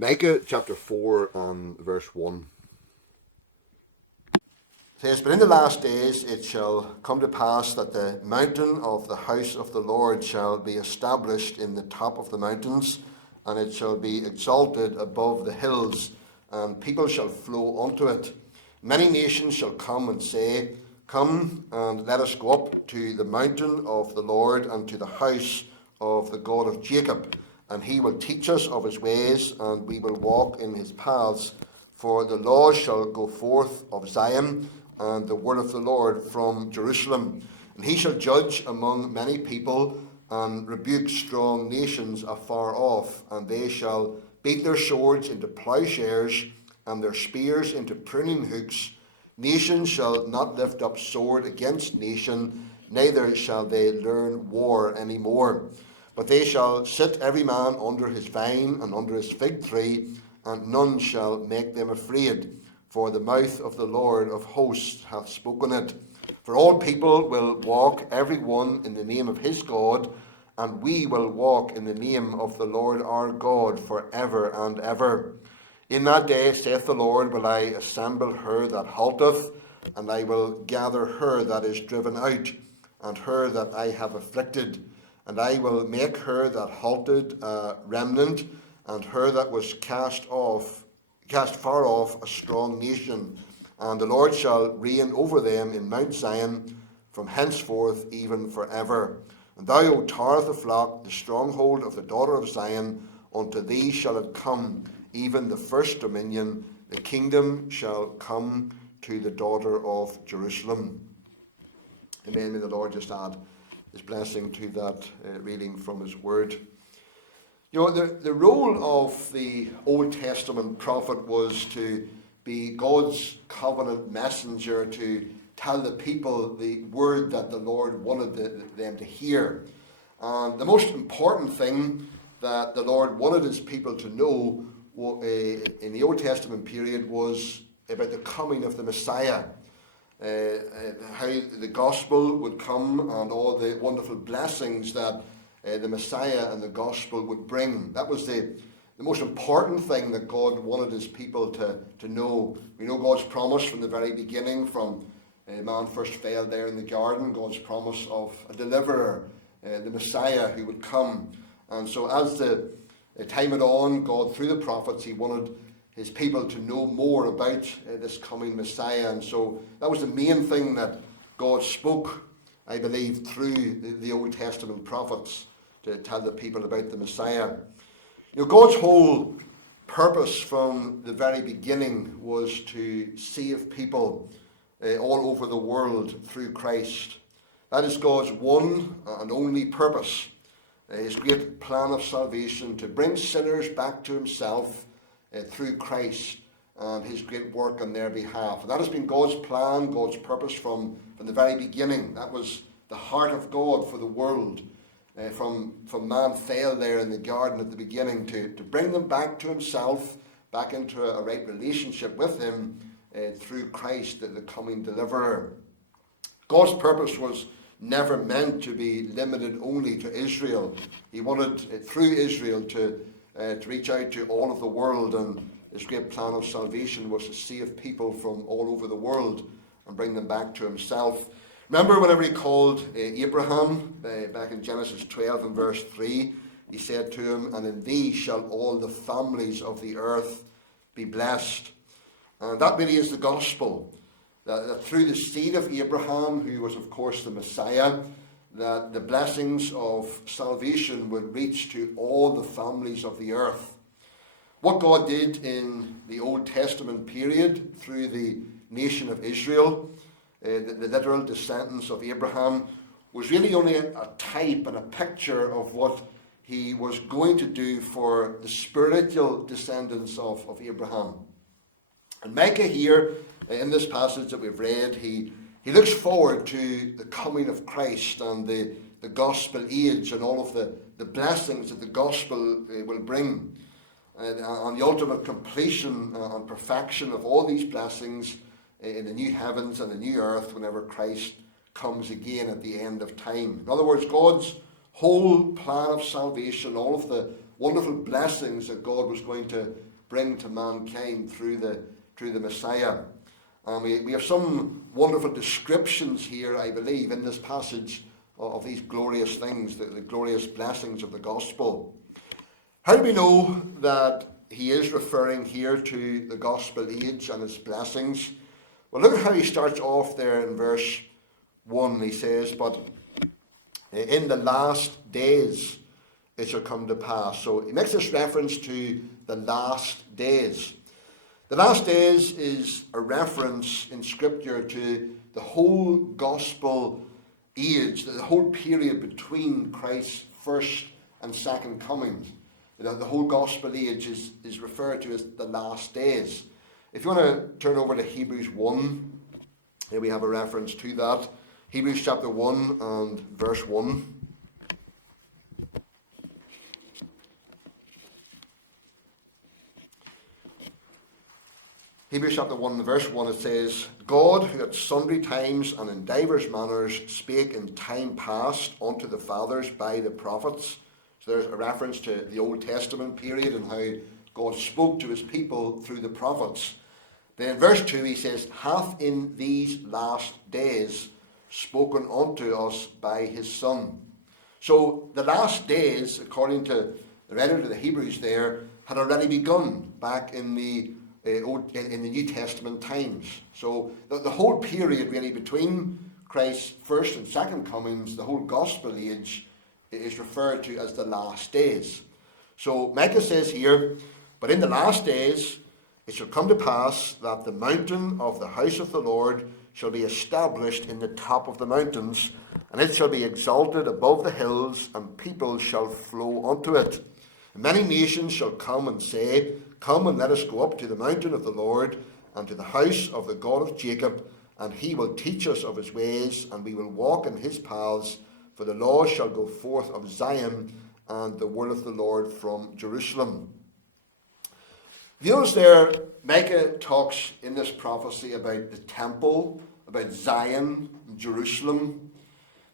Micah chapter 4 and verse 1. It says, "But in the last days it shall come to pass that the mountain of the house of the Lord shall be established in the top of the mountains, and it shall be exalted above the hills, and people shall flow unto it. Many nations shall come and say, Come and let us go up to the mountain of the Lord and to the house of the God of Jacob, and he will teach us of his ways, and we will walk in his paths. For the law shall go forth of Zion, and the word of the Lord from Jerusalem. And he shall judge among many people, and rebuke strong nations afar off. And they shall beat their swords into plowshares, and their spears into pruning hooks. Nation shall not lift up sword against nation, neither shall they learn war any more. But they shall sit every man under his vine and under his fig tree, and none shall make them afraid. For the mouth of the Lord of hosts hath spoken it. For all people will walk every one in the name of his God, and we will walk in the name of the Lord our God for ever and ever. In that day, saith the Lord, will I assemble her that halteth, and I will gather her that is driven out, and her that I have afflicted. And I will make her that halted a remnant, and her that was cast far off, a strong nation. And the Lord shall reign over them in Mount Zion, from henceforth even forever. And thou, O tower of the flock, the stronghold of the daughter of Zion, unto thee shall it come, even the first dominion. The kingdom shall come to the daughter of Jerusalem." Amen. May the Lord just add his blessing to that reading from his word. You know, the role of the Old Testament prophet was to be God's covenant messenger, to tell the people the word that the Lord wanted them to hear. And the most important thing that the Lord wanted his people to know in the Old Testament period was about the coming of the Messiah. How the gospel would come and all the wonderful blessings that the Messiah and the gospel would bring. That was the most important thing that God wanted his people to know. We know God's promise from the very beginning, from man first fell there in the garden, God's promise of a deliverer, the Messiah who would come. And so as the time went on, God, through the prophets, he wanted his people to know more about this coming Messiah. And so that was the main thing that God spoke, I believe, through the Old Testament prophets, to tell the people about the Messiah. You know, God's whole purpose from the very beginning was to save people all over the world through Christ. That is God's one and only purpose. His great plan of salvation, to bring sinners back to himself through Christ and his great work on their behalf. And that has been God's plan, God's purpose from the very beginning. That was the heart of God for the world. From man fell there in the garden at the beginning, to bring them back to himself, back into a right relationship with him through Christ, the coming deliverer. God's purpose was never meant to be limited only to Israel. He wanted, through Israel, to reach out to all of the world, and his great plan of salvation was to save people from all over the world and bring them back to himself. Remember whenever he called Abraham, back in Genesis 12 and verse 3, he said to him, "And in thee shall all the families of the earth be blessed." And that really is the gospel. That through the seed of Abraham, who was of course the Messiah, that the blessings of salvation would reach to all the families of the earth. What God did in the Old Testament period through the nation of Israel, the literal descendants of Abraham, was really only a type and a picture of what he was going to do for the spiritual descendants of Abraham. And Micah here, in this passage that we've read, he looks forward to the coming of Christ and the gospel age and all of the blessings that the gospel will bring, and the ultimate completion and perfection of all these blessings in the new heavens and the new earth whenever Christ comes again at the end of time. In other words, God's whole plan of salvation, all of the wonderful blessings that God was going to bring to mankind through the Messiah. And we have some wonderful descriptions here, I believe, in this passage of these glorious things, the glorious blessings of the gospel. How do we know that he is referring here to the gospel age and its blessings? Well, look at how he starts off there in verse 1. He says, but in the last days it shall come to pass. So he makes this reference to the last days. The last days is a reference in Scripture to the whole gospel age, the whole period between Christ's first and second coming. The whole gospel age is referred to as the last days. If you want to turn over to Hebrews 1, here we have a reference to that. Hebrews chapter 1 and verse 1. Hebrews chapter 1 verse 1, it says, God, who at sundry times and in divers manners spake in time past unto the fathers by the prophets. So there's a reference to the Old Testament period and how God spoke to his people through the prophets. Then in verse 2 he says, hath in these last days spoken unto us by his Son. So the last days, according to the writer to the Hebrews there, had already begun back in the New Testament times. So the whole period really between Christ's first and second comings, the whole gospel age, is referred to as the last days. So Micah says here, but in the last days it shall come to pass that the mountain of the house of the Lord shall be established in the top of the mountains, and it shall be exalted above the hills, and people shall flow unto it. And many nations shall come and say, come and let us go up to the mountain of the Lord, and to the house of the God of Jacob, and he will teach us of his ways, and we will walk in his paths. For the law shall go forth of Zion, and the word of the Lord from Jerusalem. You notice there, Micah talks in this prophecy about the temple, about Zion, Jerusalem.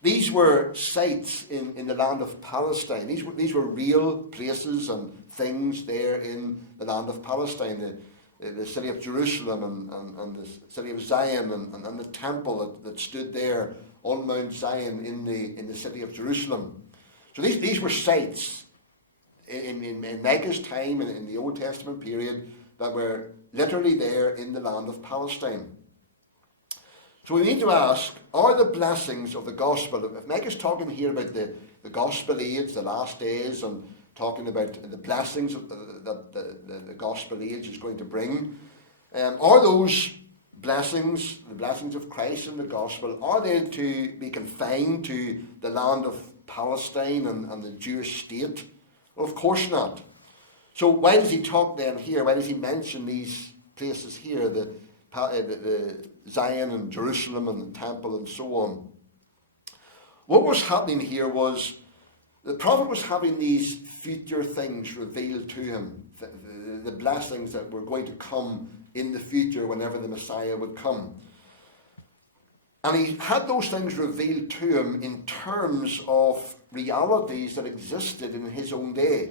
These were sites in the land of Palestine. These were real places and things there in the land of Palestine. The city of Jerusalem and the city of Zion and the temple that stood there on Mount Zion in the city of Jerusalem. So these were sites in Micah's time and in the Old Testament period that were literally there in the land of Palestine. So we need to ask, are the blessings of the gospel, if Micah's talking here about the gospel age, the last days, and talking about the blessings that the gospel age is going to bring, are those blessings, the blessings of Christ and the gospel, are they to be confined to the land of Palestine and the Jewish state? Well, of course not. So why does he talk then here? Why does he mention these places here, the Zion and Jerusalem and the temple and so on? What was happening here was the prophet was having these future things revealed to him, the blessings that were going to come in the future whenever the Messiah would come. And he had those things revealed to him in terms of realities that existed in his own day.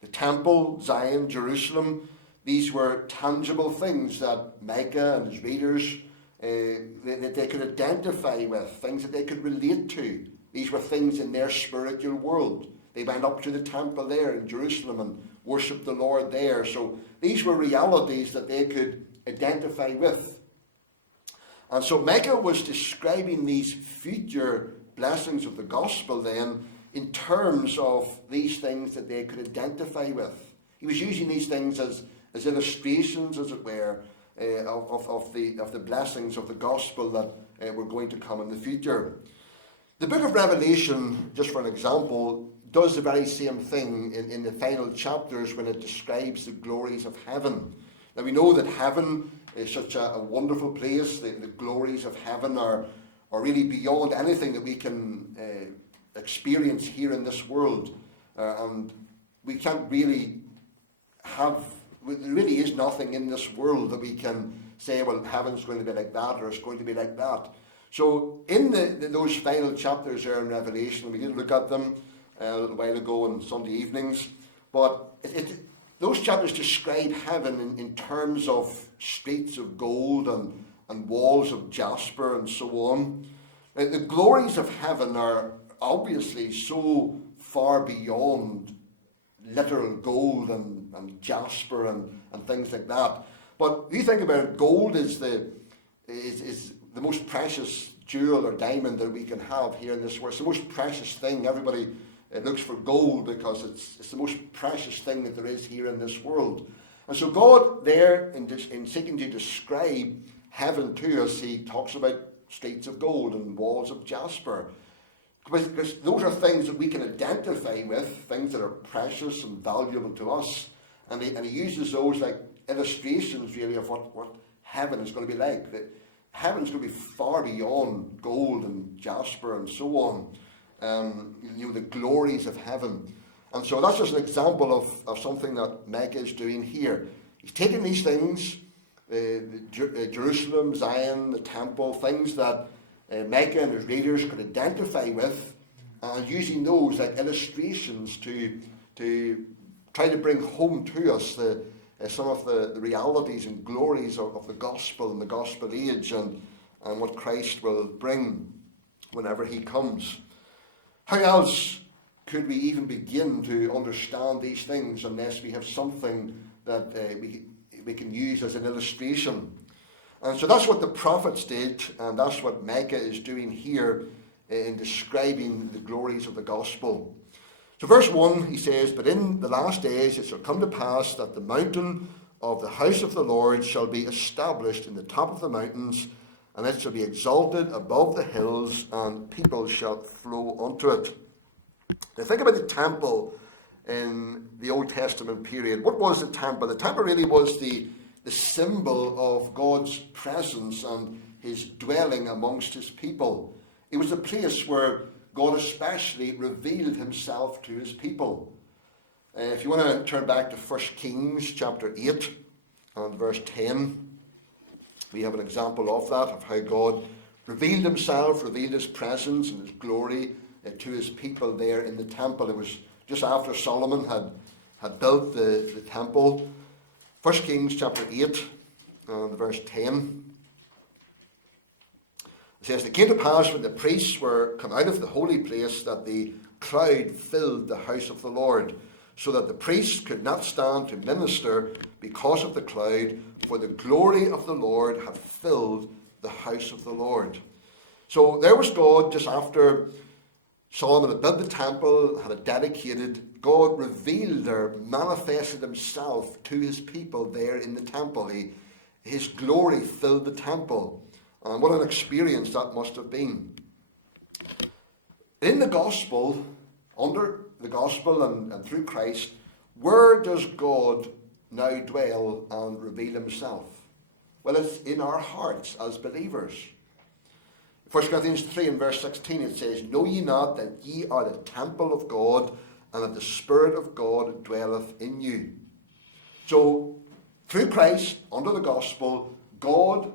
The temple, Zion, Jerusalem, these were tangible things that Micah and his readers, that they could identify with, things that they could relate to. These were things in their spiritual world. They went up to the temple there in Jerusalem and worshipped the Lord there. So these were realities that they could identify with. And so Micah was describing these future blessings of the gospel then in terms of these things that they could identify with. He was using these things as illustrations, as it were, of the blessings of the gospel that were going to come in the future. The book of Revelation, just for an example, does the very same thing in the final chapters when it describes the glories of heaven. Now we know that heaven is such a wonderful place. The glories of heaven are really beyond anything that we can experience here in this world. And we can't really there really is nothing in this world that we can say, well, heaven's going to be like that or it's going to be like that. So in those final chapters there in Revelation, we did look at them a little while ago on Sunday evenings, but those chapters describe heaven in terms of streets of gold and walls of jasper and so on. Now, the glories of heaven are obviously so far beyond literal gold and jasper and things like that. But if you think about it, gold is the most precious jewel or diamond that we can have here in this world. It's the most precious thing. Everybody looks for gold because it's the most precious thing that there is here in this world. And so God there, in seeking to describe heaven to us, he talks about streets of gold and walls of jasper. Because those are things that we can identify with, things that are precious and valuable to us. And he uses those like illustrations really of what heaven is going to be like. That heaven is going to be far beyond gold and jasper and so on. The glories of heaven. And so that's just an example of something that Micah is doing here. He's taking these things, Jerusalem, Zion, the temple, things that Micah and his readers could identify with, and using those like illustrations to try to bring home to us some of the realities and glories of the gospel and the gospel age and what Christ will bring whenever he comes. How else could we even begin to understand these things unless we have something that we can use as an illustration? And so that's what the prophets did, and that's what Micah is doing here in describing the glories of the gospel. So verse 1, he says, "But in the last days it shall come to pass that the mountain of the house of the Lord shall be established in the top of the mountains, and it shall be exalted above the hills, and people shall flow unto it." Now think about the temple in the Old Testament period. What was the temple? The temple really was the symbol of God's presence and his dwelling amongst his people. It was a place where God especially revealed himself to his people. If you want to turn back to 1 Kings chapter 8 and verse 10, we have an example of that, of how God revealed himself, revealed his presence and his glory to his people there in the temple. It was just after Solomon had built the temple. 1 Kings chapter 8 and verse 10. It says, "It came to pass when the priests were come out of the holy place that the cloud filled the house of the Lord, so that the priests could not stand to minister because of the cloud, for the glory of the Lord had filled the house of the Lord." So there was God just after Solomon had built the temple, had it dedicated. God revealed or manifested himself to his people there in the temple. His glory filled the temple. And what an experience that must have been. In the gospel, under the gospel and through Christ, where does God now dwell and reveal himself? Well, it's in our hearts as believers. 1 Corinthians 3 and verse 16, it says, "Know ye not that ye are the temple of God, and that the Spirit of God dwelleth in you?" So, through Christ, under the gospel, God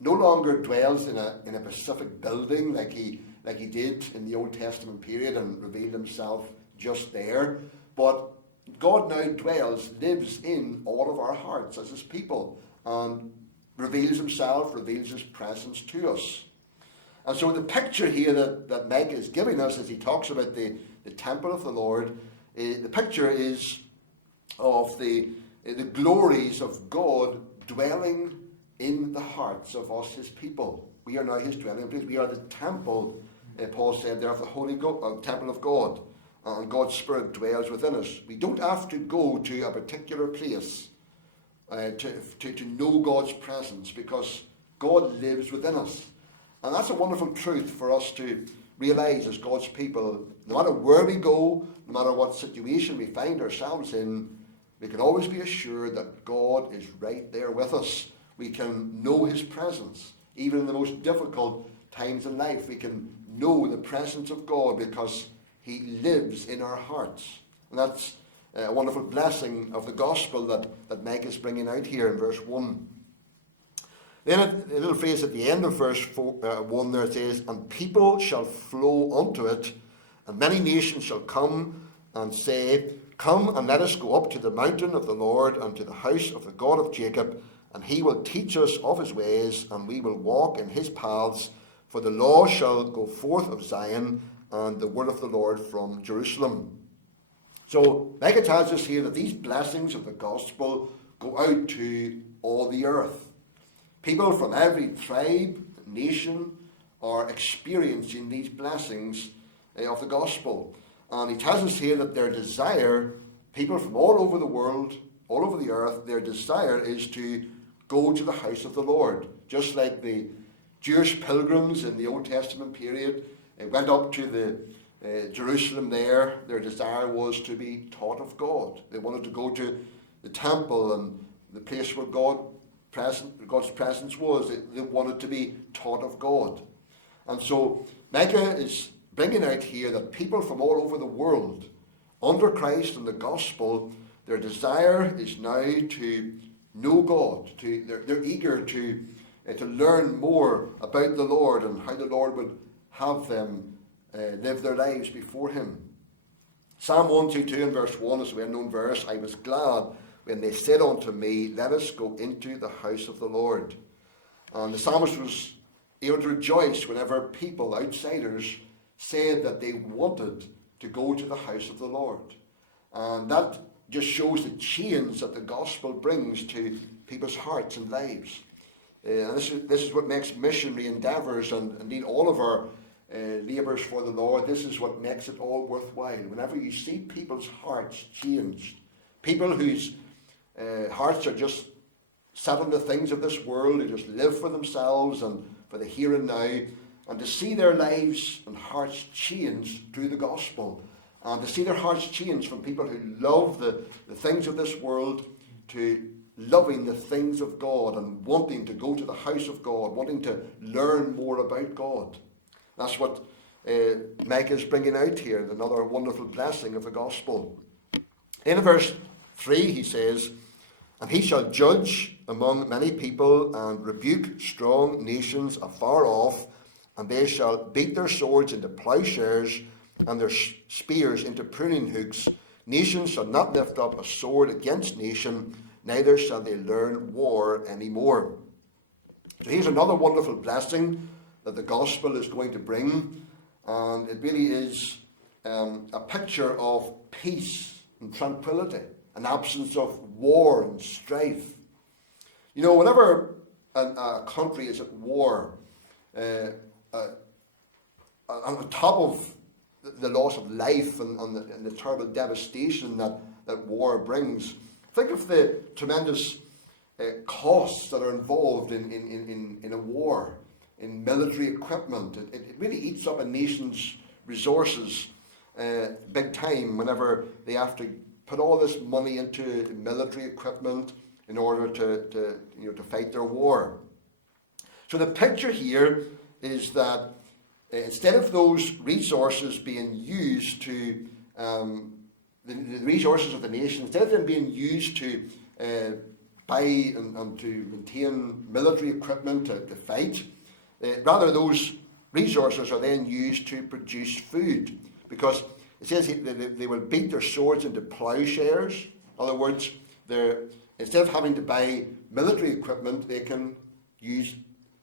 no longer dwells in a specific building like he did in the Old Testament period and revealed himself just there. But God now lives in all of our hearts as his people, and reveals himself, reveals his presence to us. And so the picture here that Micah is giving us as he talks about the temple of the Lord, the picture is of the glories of God dwelling in the hearts of us, his people. We are now his dwelling place. We are the temple, Paul said there, of the holy temple of God. And God's Spirit dwells within us. We don't have to go to a particular place to know God's presence, because God lives within us. And that's a wonderful truth for us to realize as God's people. No matter where we go, no matter what situation we find ourselves in, we can always be assured that God is right there with us. We can know his presence. Even in the most difficult times in life, we can know the presence of God because he lives in our hearts. And that's a wonderful blessing of the gospel that Micah is bringing out here in verse 1. Then a little phrase at the end of verse 1 there, it says, "And people shall flow unto it, and many nations shall come and say, "Come and let us go up to the mountain of the Lord and to the house of the God of Jacob, and he will teach us of his ways, and we will walk in his paths. For the law shall go forth of Zion, and the word of the Lord from Jerusalem." So Micah tells us here that these blessings of the gospel go out to all the earth. People from every tribe, nation, are experiencing these blessings of the gospel. And he tells us here that their desire, people from all over the world, all over the earth, their desire is to go to the house of the Lord. Just like the Jewish pilgrims in the Old Testament period went up to the Jerusalem there, their desire was to be taught of God. They wanted to go to the temple and the place where God's presence was. They wanted to be taught of God. And so Micah is bringing out here that people from all over the world, under Christ and the gospel, their desire is now to know God. They're eager to learn more about the Lord and how the Lord would have them live their lives before him. Psalm 122 and verse 1 is a well-known verse. "I was glad when they said unto me, let us go into the house of the Lord." And the psalmist was able to rejoice whenever people, outsiders, said that they wanted to go to the house of the Lord. And that just shows the change that the gospel brings to people's hearts and lives. And this is what makes missionary endeavours and indeed all of our labours for the Lord, this is what makes it all worthwhile. Whenever you see people's hearts changed, people whose hearts are just set on the things of this world, who just live for themselves and for the here and now, and to see their lives and hearts change through the gospel, and to see their hearts change from people who love the things of this world to loving the things of God and wanting to go to the house of God, wanting to learn more about God. That's what Micah is bringing out here, another wonderful blessing of the gospel. In verse 3 he says, "And he shall judge among many people and rebuke strong nations afar off, and they shall beat their swords into plowshares and their spears into pruning hooks. Nations shall not lift up a sword against nation, neither shall they learn war any more." So here's another wonderful blessing that the gospel is going to bring, and it really is a picture of peace and tranquility, an absence of war and strife. You know, whenever a country is at war, on top of the loss of life and the terrible devastation that war brings, think of the tremendous costs that are involved in a war, in military equipment. It really eats up a nation's resources big time whenever they have to put all this money into military equipment in order to fight their war. So the picture here is that instead of those resources being used to the resources of the nation, instead of them being used to buy and to maintain military equipment to fight, rather those resources are then used to produce food, because it says they will beat their swords into plowshares. In other words, instead of having to buy military equipment, they can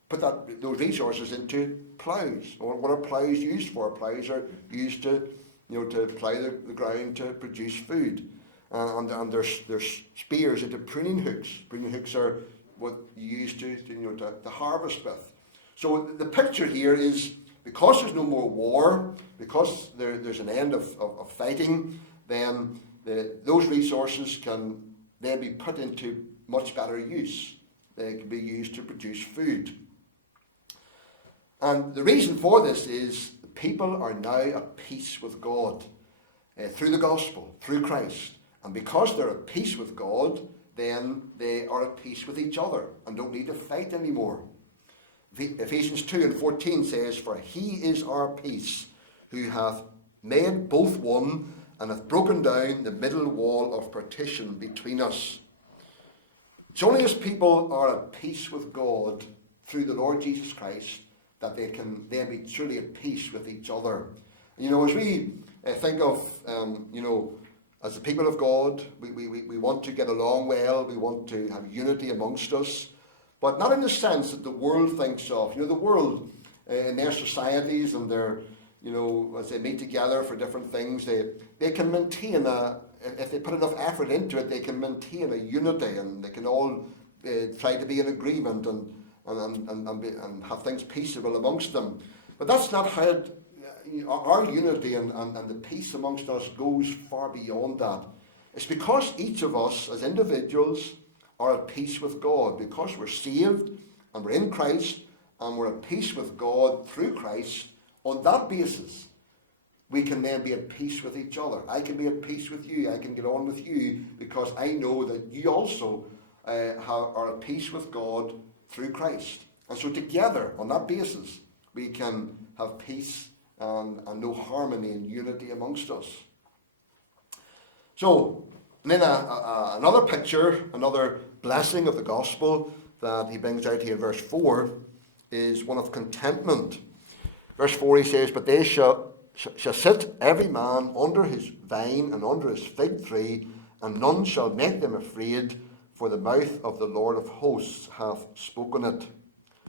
put those resources into plows. Or what are plows used for? Plows are used to plow the ground to produce food, and there's spears into pruning hooks. Pruning hooks are what you use to harvest with. So the picture here is, because there's no more war, because there's an end of fighting, then those resources can then be put into much better use. They can be used to produce food. And the reason for this is people are now at peace with God through the gospel, through Christ. And because they're at peace with God, then they are at peace with each other and don't need to fight anymore. Ephesians 2 and 14 says, "For he is our peace, who hath made both one, and hath broken down the middle wall of partition between us." It's only as people are at peace with God through the Lord Jesus Christ that they can then be truly at peace with each other. As we think of, As the people of God, we want to get along well. We want to have unity amongst us. But not in the sense that the world thinks of. The world in their societies and their, as they meet together for different things, they can maintain if they put enough effort into it, they can maintain a unity, and they can all try to be in agreement and have things peaceable amongst them. But that's not how our unity and the peace amongst us goes far beyond that. It's because each of us as individuals are at peace with God, because we're saved and we're in Christ and we're at peace with God through Christ. On that basis, we can then be at peace with each other. I can be at peace with you. I can get on with you because I know that you also are at peace with God through Christ. And so together, on that basis, we can have peace and know harmony and unity amongst us. So, then another picture, another blessing of the gospel that he brings out here in verse 4 is one of contentment. Verse 4 he says, "But they shall sit every man under his vine and under his fig tree, and none shall make them afraid, for the mouth of the Lord of hosts hath spoken it."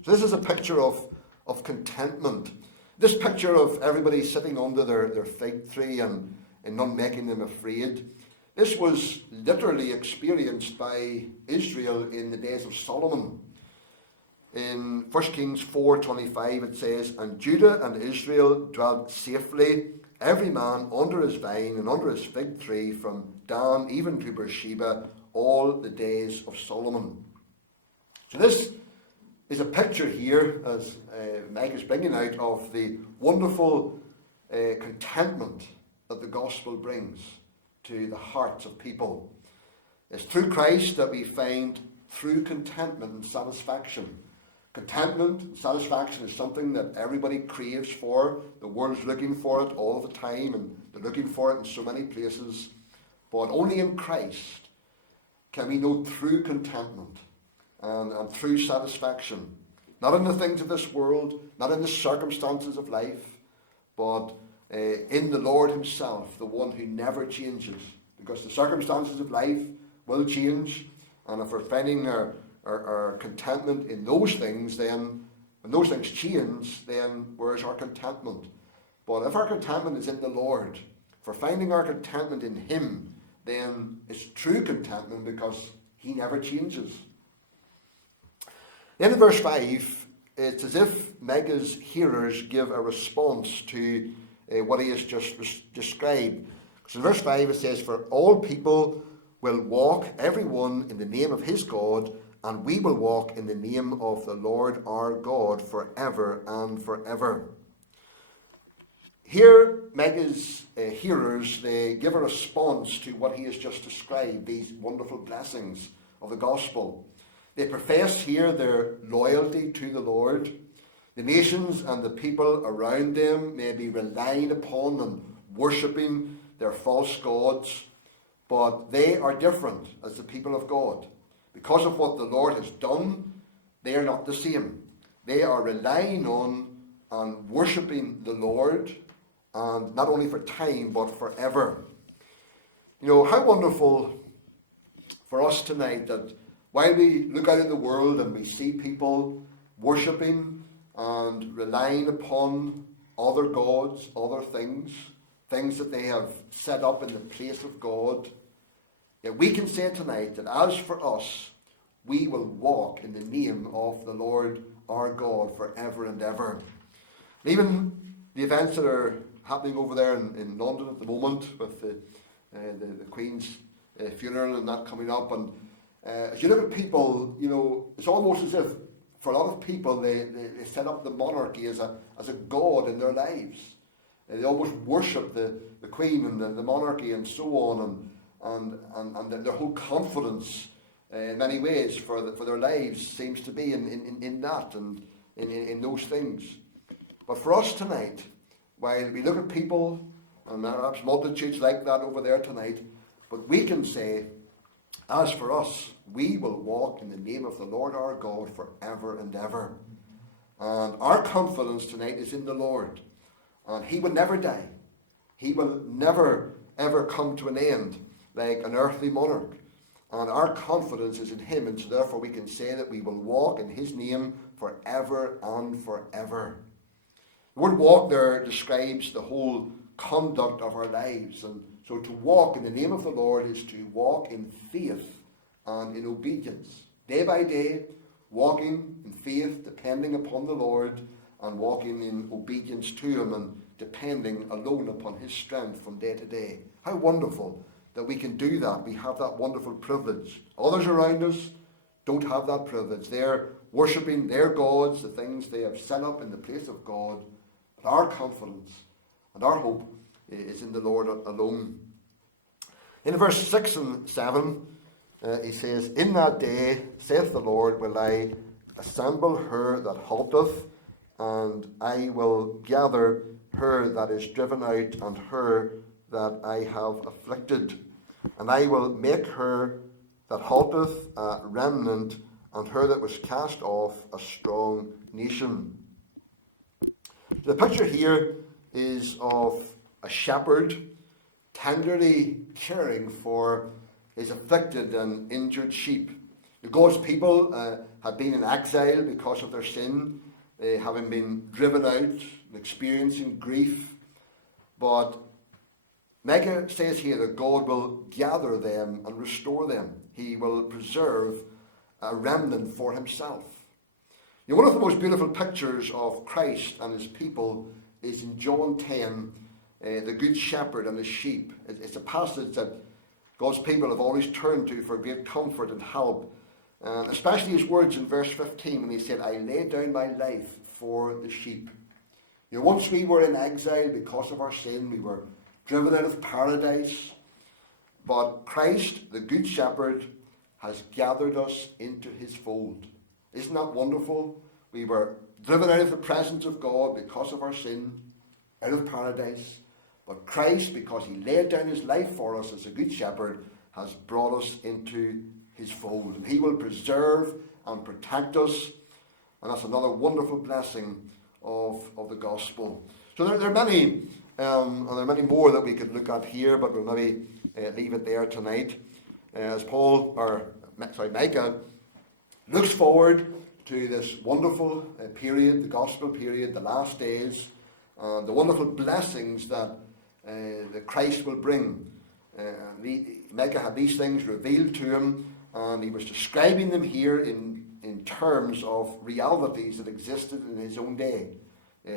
So this is a picture of contentment. This picture of everybody sitting under their fig tree and none making them afraid. This was literally experienced by Israel in the days of Solomon. In 1 Kings 4:25 it says, "And Judah and Israel dwelt safely, every man under his vine and under his fig tree, from Dan even to Beersheba, all the days of Solomon." So this is a picture here, as Micah is bringing out, of the wonderful contentment that the gospel brings to the hearts of people. It's through Christ that we find true contentment and satisfaction. Contentment and satisfaction is something that everybody craves for. The world's looking for it all the time, and they're looking for it in so many places. But only in Christ can we know true contentment and true satisfaction. Not in the things of this world, not in the circumstances of life, but in the Lord himself, the one who never changes. Because the circumstances of life will change, and if we're finding our contentment in those things, then when those things change, then where's our contentment? But if our contentment is in the Lord, if we're finding our contentment in him, then it's true contentment because he never changes. Then in verse 5, it's as if Micah's hearers give a response to what he has just described. So in verse 5 it says, "For all people will walk, every one in the name of his God, and we will walk in the name of the Lord our God forever and forever." Here, Micah's hearers, they give a response to what he has just described, these wonderful blessings of the gospel. They profess here their loyalty to the Lord. The nations and the people around them may be relying upon and worshipping their false gods, but they are different as the people of God. Because of what the Lord has done, they are not the same. They are relying on and worshipping the Lord, and not only for time, but forever. How wonderful for us tonight that while we look out in the world and we see people worshipping and relying upon other gods, other things that they have set up in the place of God, yet we can say tonight that as for us, we will walk in the name of the Lord our God forever and ever. And even the events that are happening over there in London at the moment with the Queen's funeral and that coming up, and as you look at people, it's almost as if for a lot of people they set up the monarchy as a god in their lives. They almost worship the Queen and the monarchy and so on, and their whole confidence in many ways for their lives seems to be in that and in those things. But for us tonight, while we look at people, and perhaps multitudes like that over there tonight, but we can say, as for us, we will walk in the name of the Lord our God forever and ever. And our confidence tonight is in the Lord. And he will never die. He will never ever come to an end like an earthly monarch. And our confidence is in him, and so therefore we can say that we will walk in his name forever and forever. The word walk there describes the whole conduct of our lives. And so to walk in the name of the Lord is to walk in faith and in obedience. Day by day, walking in faith, depending upon the Lord, and walking in obedience to him and depending alone upon his strength from day to day. How wonderful that we can do that. We have that wonderful privilege. Others around us don't have that privilege. They're worshipping their gods, the things they have set up in the place of God. But our confidence and our hope is in the Lord alone. In verse 6 and 7, he says, In that day, saith the Lord, will I assemble her that halteth, and I will gather her that is driven out, and her that I have afflicted. And I will make her that halteth a remnant, and her that was cast off a strong nation. The picture here is of a shepherd tenderly caring for his afflicted and injured sheep. God's people had been in exile because of their sin, having been driven out and experiencing grief. But Micah says here that God will gather them and restore them. He will preserve a remnant for himself. You know, one of the most beautiful pictures of Christ and his people is in John 10, the Good Shepherd and his sheep. It's a passage that God's people have always turned to for great comfort and help. Especially his words in verse 15 when he said, I lay down my life for the sheep. You know, once we were in exile because of our sin, we were driven out of paradise. But Christ, the Good Shepherd, has gathered us into his fold. Isn't that wonderful? We were driven out of the presence of God because of our sin, out of paradise. But Christ, because he laid down his life for us as a good shepherd, has brought us into his fold. And he will preserve and protect us. And that's another wonderful blessing of the gospel. So there are many, and there are many more that we could look at here, but we'll maybe leave it there tonight. As Micah looks forward to this wonderful period, the gospel period, the last days, the wonderful blessings that Christ will bring. Micah had these things revealed to him, and he was describing them here in terms of realities that existed in his own day.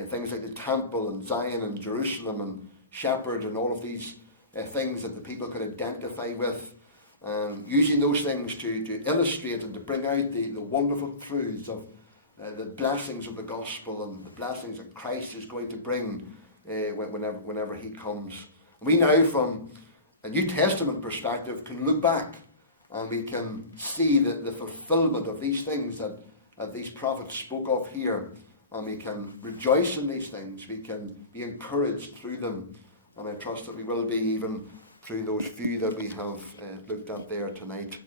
Things like the temple and Zion and Jerusalem and shepherd and all of these things that the people could identify with. Using those things to illustrate and to bring out the wonderful truths of the blessings of the gospel and the blessings that Christ is going to bring whenever he comes. We now, from a New Testament perspective, can look back and we can see the fulfillment of these things that these prophets spoke of here. And we can rejoice in these things. We can be encouraged through them. And I trust that we will be even through those few that we have looked at there tonight.